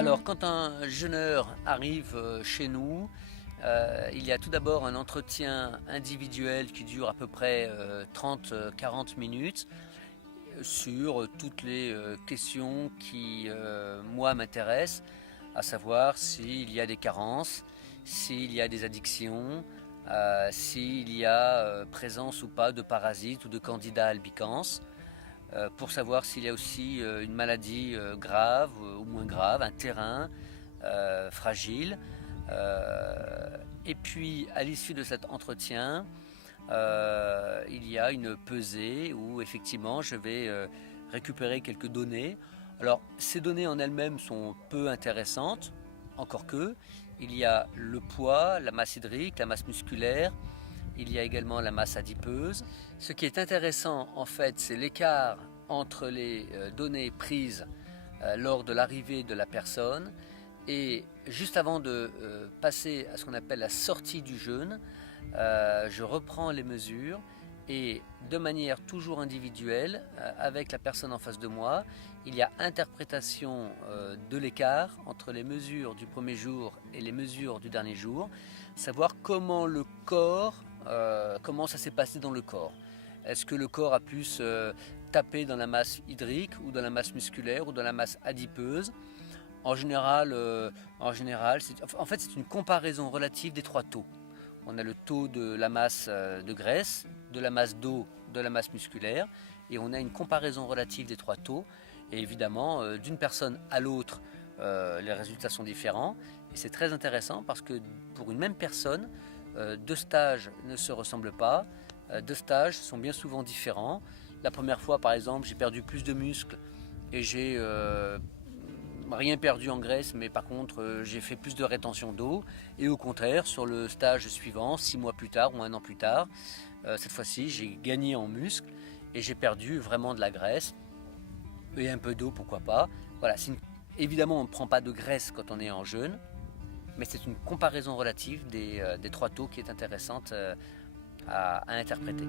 Alors, quand un jeûneur arrive chez nous, il y a tout d'abord un entretien individuel qui dure à peu près 30-40 minutes sur toutes les questions qui, moi, m'intéressent, à savoir s'il y a des carences, s'il y a des addictions, s'il y a présence ou pas de parasites ou de candidats albicans, pour savoir s'il y a aussi une maladie grave ou moins grave, un terrain fragile. Et puis à l'issue de cet entretien, il y a une pesée où effectivement je vais récupérer quelques données. Alors ces données en elles-mêmes sont peu intéressantes, encore que il y a le poids, la masse hydrique, la masse musculaire, il y a également la masse adipeuse. Ce qui est intéressant en fait, c'est l'écart entre les données prises lors de l'arrivée de la personne et juste avant de passer à ce qu'on appelle la sortie du jeûne. Je reprends les mesures et de manière toujours individuelle, avec la personne en face de moi, il y a interprétation de l'écart entre les mesures du premier jour et les mesures du dernier jour, savoir comment le corps, comment ça s'est passé dans le corps. Est-ce que le corps a pu se taper dans la masse hydrique ou dans la masse musculaire ou dans la masse adipeuse? En général, en fait, c'est une comparaison relative des trois taux. On a le taux de la masse de graisse, de la masse d'eau, de la masse musculaire, et on a une comparaison relative des trois taux. Et évidemment, d'une personne à l'autre, les résultats sont différents. Et c'est très intéressant parce que pour une même personne, deux stages ne se ressemblent pas. Deux stages sont bien souvent différents. La première fois, par exemple, j'ai perdu plus de muscles et j'ai rien perdu en graisse, mais par contre j'ai fait plus de rétention d'eau. Et au contraire, sur le stage suivant, 6 mois plus tard ou un an plus tard, cette fois-ci j'ai gagné en muscle et j'ai perdu vraiment de la graisse et un peu d'eau, pourquoi pas. Voilà, évidemment on ne prend pas de graisse quand on est en jeûne, mais c'est une comparaison relative des trois taux qui est intéressante à interpréter.